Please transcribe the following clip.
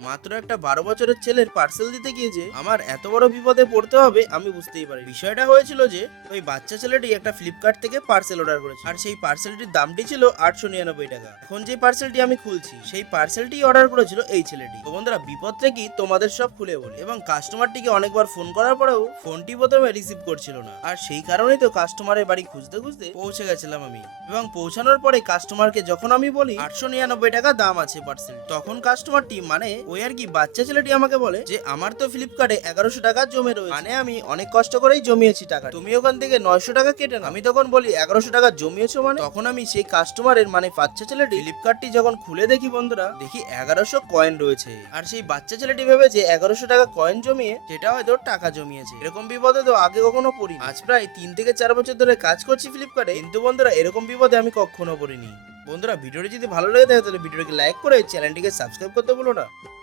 মাত্র একটা 12 বছরের ছেলের পার্সেল দিতে গিয়ে যে আমার এত বড় বিপদে পড়তে হবে আমি বুঝতেই পারি। বিষয়টা হয়েছিল যে ওই বাচ্চা ছেলেটি একটা ফ্লিপকার্ট থেকে পার্সেল অর্ডার করেছে, আর সেই পার্সেলটির দামটি ছিল 899 টাকা। এখন যে পার্সেলটি আমি খুলছি সেই পার্সেলটি অর্ডার করেছিল এই ছেলেটি। তো বন্ধুরা, বিপদটা কি তোমাদের সব খুলে বলি। এবং কাস্টমারটিকে অনেকবার ফোন করার পরেও ফোনটি প্রথমে রিসিভ করছিল না, আর সেই কারণেই তো কাস্টমারের বাড়ি খুঁজতে খুঁজতে পৌঁছে গেছিলাম আমি। এবং পৌঁছানোর পরে কাস্টমারকে যখন আমি বলি 899 টাকা দাম আছে পার্সেল, তখন কাস্টমারটি মানে ওই আর কি বাচ্চা ছেলেটি আমাকে বলে যে আমার তো ফ্লিপকার্টে 1100 টাকা জমে রয়েছে, মানে আমি অনেক কষ্ট করেই জমিয়েছি টাকা, তুমি ওখান থেকে 900 টাকা কেটে নাও। আমি তখন বলি 1100 টাকা জমিয়েছো মানে? তখন আমি সেই কাস্টমারের মানে বাচ্চা ছেলেটি ফ্লিপকার্টটি যখন খুলে দেখি বন্ধুরা, দেখি 1100 কয়েন রয়েছে। আর সেই বাচ্চা ছেলেটি ভেবে যে 1100 টাকা কয়েন জমিয়ে সেটা হয়তো টাকা জমিয়েছে। এরকম বিপদে তো আগে কখনো পড়িনি। আজ প্রায় 3 থেকে 4 বছর ধরে কাজ করছি ফ্লিপকার্টে, কিন্তু বন্ধুরা এরকম বিপদে আমি কখনো পড়িনি। বন্ধুরা, ভিডিওটি যদি ভালো লেগে থাকে তাহলে ভিডিওটিকে লাইক করে চ্যানেলটিকে সাবস্ক্রাইব করতে ভুলো না।